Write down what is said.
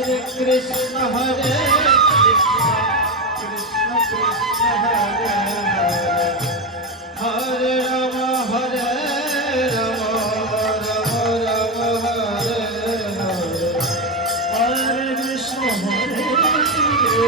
Hare Krishna Hare Krishna Krishna Krishna Hare Hare Rama Hare Hare Krishna